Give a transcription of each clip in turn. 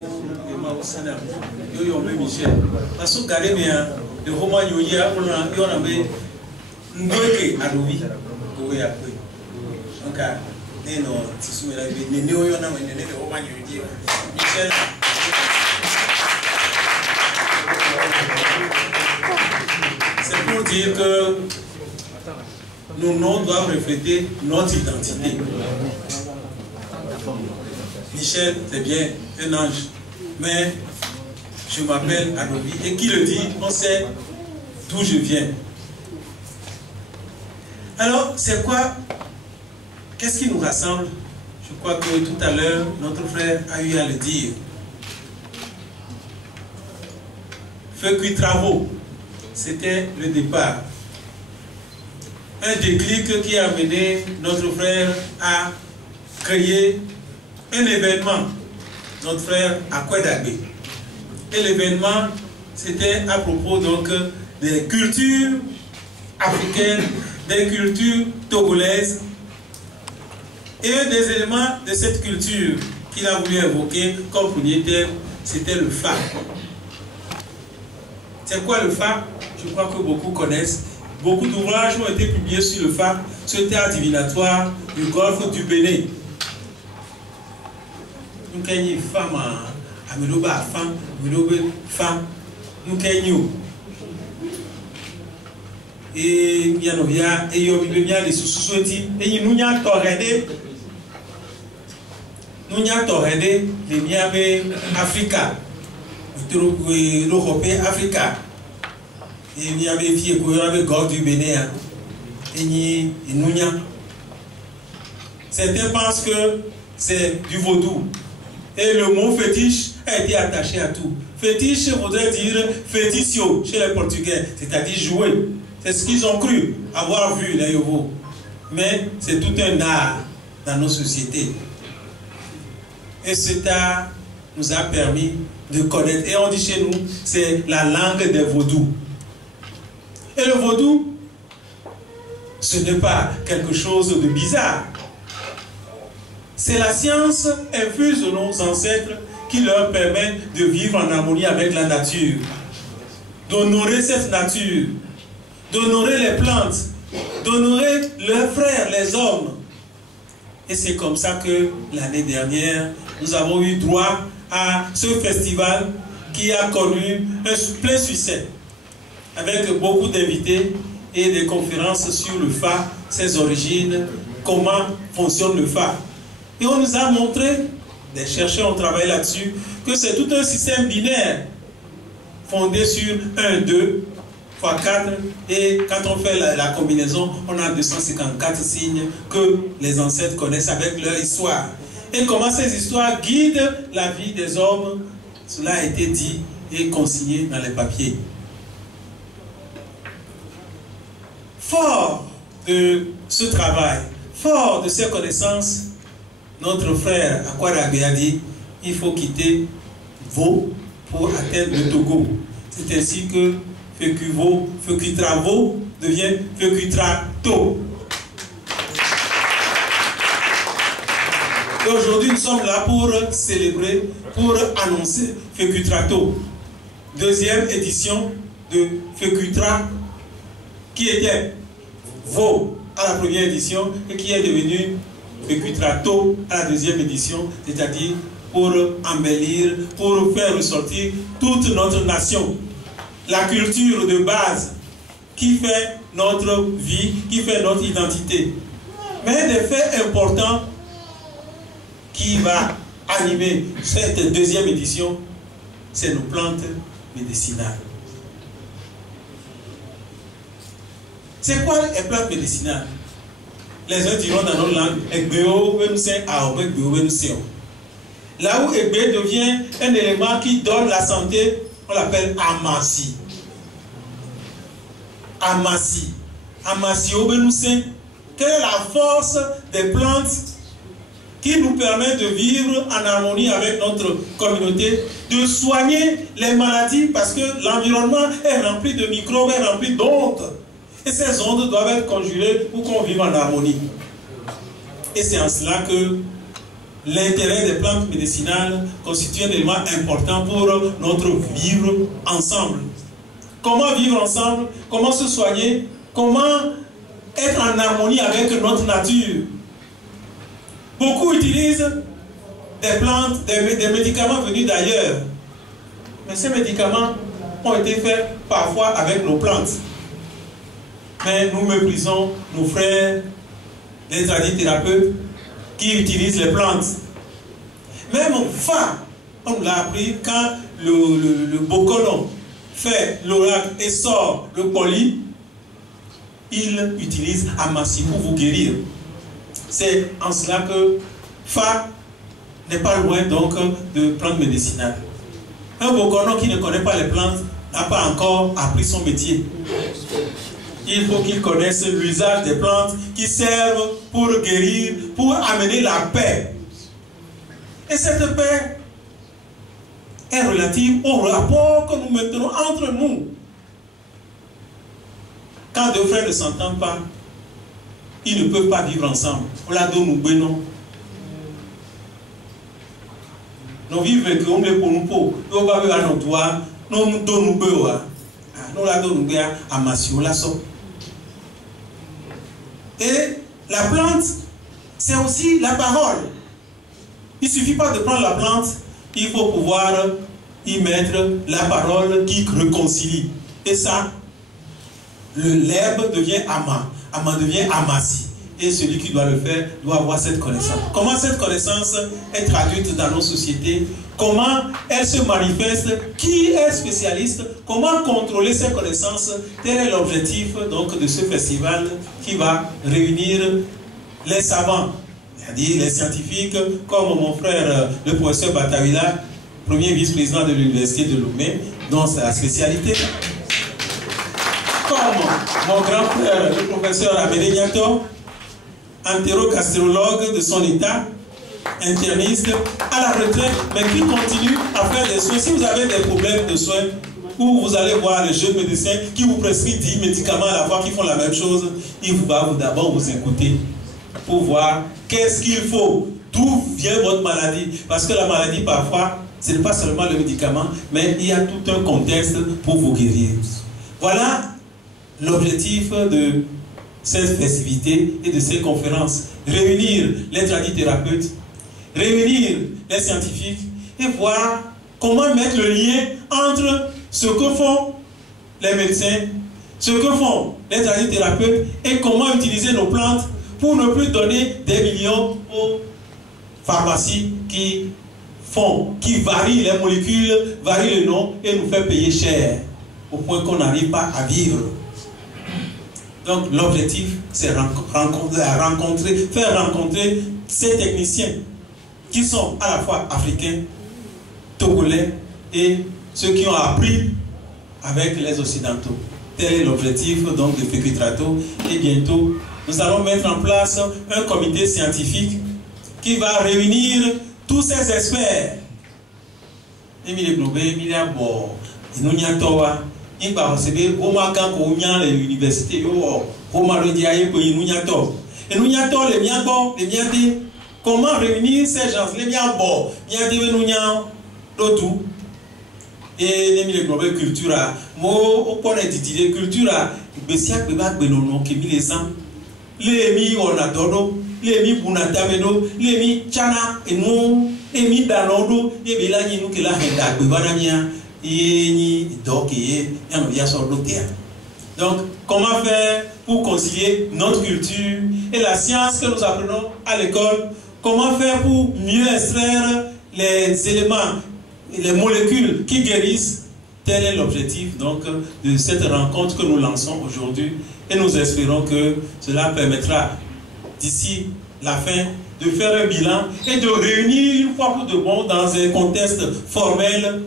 Yo Michel. Parce que regardez bien, le roman Yoya, on a Ndweke Adovi. Donc, Michel. C'est pour dire que nos noms doivent refléter notre identité. Michel, c'est bien, un ange. Mais je m'appelle Adovi. Et qui le dit, on sait d'où je viens. Alors, c'est quoi? Qu'est-ce qui nous rassemble? Je crois que tout à l'heure, notre frère a eu à le dire. Feu cuit travaux, c'était le départ. Un déclic qui a amené notre frère à créer un événement. Notre frère Akwedagbe. Et l'événement, c'était à propos donc des cultures africaines, des cultures togolaises. Et un des éléments de cette culture qu'il a voulu évoquer comme premier thème, c'était le Fa. C'est quoi le Fa? Je crois que beaucoup connaissent. Beaucoup d'ouvrages ont été publiés sur le Fa, ce théâtre divinatoire du golfe du Bénin. Nous avons une femme à Meloba, femme, nous avons et il y a des sous-soutis, et nous avons torrédé, les miens Africa, l'Europe Africa, et il y a des filles qui ont gorge du Bénin, et nous avons. Certains pensent que c'est du vaudou. Et le mot fétiche a été attaché à tout. Fétiche voudrait dire féticio chez les Portugais, c'est-à-dire jouer. C'est ce qu'ils ont cru avoir vu les Yovo. Mais c'est tout un art dans nos sociétés. Et cet art nous a permis de connaître. Et on dit chez nous, c'est la langue des vaudous. Et le vaudou, ce n'est pas quelque chose de bizarre. C'est la science infuse de nos ancêtres qui leur permet de vivre en harmonie avec la nature, d'honorer cette nature, d'honorer les plantes, d'honorer leurs frères, les hommes. Et c'est comme ça que l'année dernière, nous avons eu droit à ce festival qui a connu un plein succès, avec beaucoup d'invités et des conférences sur le Fa, ses origines, comment fonctionne le Fa. Et on nous a montré, des chercheurs ont travaillé là-dessus, que c'est tout un système binaire fondé sur 1, 2, fois 4. Et quand on fait la combinaison, on a 254 signes que les ancêtres connaissent avec leur histoire. Et comment ces histoires guident la vie des hommes, cela a été dit et consigné dans les papiers. Fort de ce travail, fort de ces connaissances, notre frère Akwedagbe a dit il faut quitter Vaud pour atteindre le Togo. C'est ainsi que Fekutravo devient Fekutrato. Et aujourd'hui, nous sommes là pour célébrer, pour annoncer Fekutrato. Deuxième édition de Fekutra, qui était Vaud à la première édition et qui est devenu Fekutrato à la deuxième édition, c'est-à-dire pour embellir, pour faire ressortir toute notre nation. La culture de base qui fait notre vie, qui fait notre identité. Mais des faits importants qui va animer cette deuxième édition, c'est nos plantes médicinales. C'est quoi les plantes médicinales? Les uns diront dans notre langue, là où Egbe devient un élément qui donne la santé, on l'appelle Amassi. Amassi. Amassi Obenoussé. Quelle est la force des plantes qui nous permet de vivre en harmonie avec notre communauté, de soigner les maladies parce que l'environnement est rempli de microbes, est rempli d'ondes. Et ces ondes doivent être conjurées pour qu'on vive en harmonie. Et c'est en cela que l'intérêt des plantes médicinales constitue un élément important pour notre vivre ensemble. Comment vivre ensemble? Comment se soigner? Comment être en harmonie avec notre nature? Beaucoup utilisent des plantes, des médicaments venus d'ailleurs. Mais ces médicaments ont été faits parfois avec nos plantes. Mais nous méprisons nos frères, les tradithérapeutes, qui utilisent les plantes. Même Fa, on l'a appris, quand le Bokolon fait l'oracle et sort le poli, il utilise Amassi pour vous guérir. C'est en cela que Fa n'est pas loin donc de plantes médicinales. Un Bokolon qui ne connaît pas les plantes n'a pas encore appris son métier. Il faut qu'il connaisse l'usage des plantes qui servent pour guérir, pour amener la paix. Et cette paix est relative au rapport que nous maintenons entre nous. Quand deux frères ne s'entendent pas, ils ne peuvent pas vivre ensemble. On l'a donné non. Nous vivons comme les pour nous pas à nos doigts, nous donnons nous la donnons à Massio la so. Et la plante, c'est aussi la parole. Il ne suffit pas de prendre la plante, il faut pouvoir y mettre la parole qui réconcilie. Et ça, l'herbe devient ama, ama devient amassi. Et celui qui doit le faire doit avoir cette connaissance. Comment cette connaissance est traduite dans nos sociétés? Comment elle se manifeste? Qui est spécialiste? Comment contrôler ces connaissances? Tel est l'objectif donc de ce festival qui va réunir les savants, c'est-à-dire les scientifiques, comme mon frère le professeur Batawila, premier vice-président de l'université de Lomé, dont c'est la spécialité. Comme mon grand frère le professeur Amédée Niato, entérocastrologue de son état, interniste, à la retraite, mais qui continue à faire des soins. Si vous avez des problèmes de soins, ou vous allez voir les jeunes médecins qui vous prescrivent 10 médicaments à la fois qui font la même chose, il va d'abord vous écouter pour voir qu'est-ce qu'il faut, d'où vient votre maladie. Parce que la maladie, parfois, ce n'est pas seulement le médicament, mais il y a tout un contexte pour vous guérir. Voilà l'objectif de cette festivité et de ces conférences. Réunir les tradithérapeutes, réunir les scientifiques et voir comment mettre le lien entre ce que font les médecins, ce que font les tradithérapeutes et comment utiliser nos plantes pour ne plus donner des millions aux pharmacies qui varient les molécules, varient le nom et nous fait payer cher au point qu'on n'arrive pas à vivre. Donc l'objectif, c'est faire rencontrer ces techniciens qui sont à la fois africains, togolais et ceux qui ont appris avec les occidentaux. Tel est l'objectif donc de Fécutrato. Et bientôt, nous allons mettre en place un comité scientifique qui va réunir tous ces experts. Émile Globé, Émile Abo, Inounia-Toa, Imba Osebe, Roma Kanko, l'université, Roma Rediaye, Inounia-To. Inounia-To, les Mianbo, les Miandé. Comment réunir ces gens, les Mianbo, Miandé, Inounia, l'autou. Et Émile Globé, culture, moi, au point d'intituler culture, Bessiak, Bebak, Benono, qui mit les gens, les mi Onadodo, les mi Bunatameno, les mi Chana, et nous, les mi Danodo, et Belani, nous, qui la Hendak, Bebanamia. Donc, comment faire pour concilier notre culture et la science que nous apprenons à l'école? Comment faire pour mieux extraire les éléments, les molécules qui guérissent? Tel est l'objectif donc de cette rencontre que nous lançons aujourd'hui et nous espérons que cela permettra d'ici la fin de faire un bilan et de réunir une fois pour de bon dans un contexte formel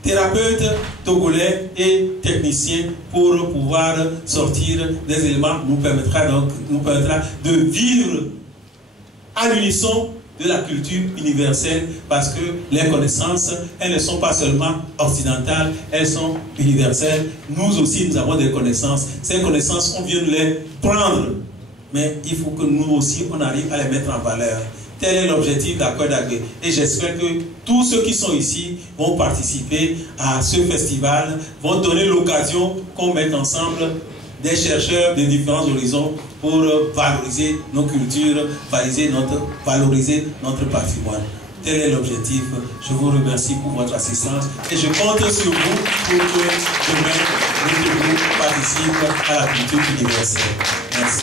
thérapeutes togolais et techniciens pour pouvoir sortir des éléments nous permettra de vivre à l'unisson de la culture universelle, parce que les connaissances, elles ne sont pas seulement occidentales, elles sont universelles. Nous aussi, nous avons des connaissances. Ces connaissances, on vient de les prendre, mais il faut que nous aussi, on arrive à les mettre en valeur. Tel est l'objectif d'Accord d'Agré. Et j'espère que tous ceux qui sont ici vont participer à ce festival, vont donner l'occasion qu'on mette ensemble des chercheurs de différents horizons pour valoriser nos cultures, valoriser notre patrimoine. Tel est l'objectif. Je vous remercie pour votre assistance et je compte sur vous pour que demain, notre groupe participe à la culture universelle. Merci.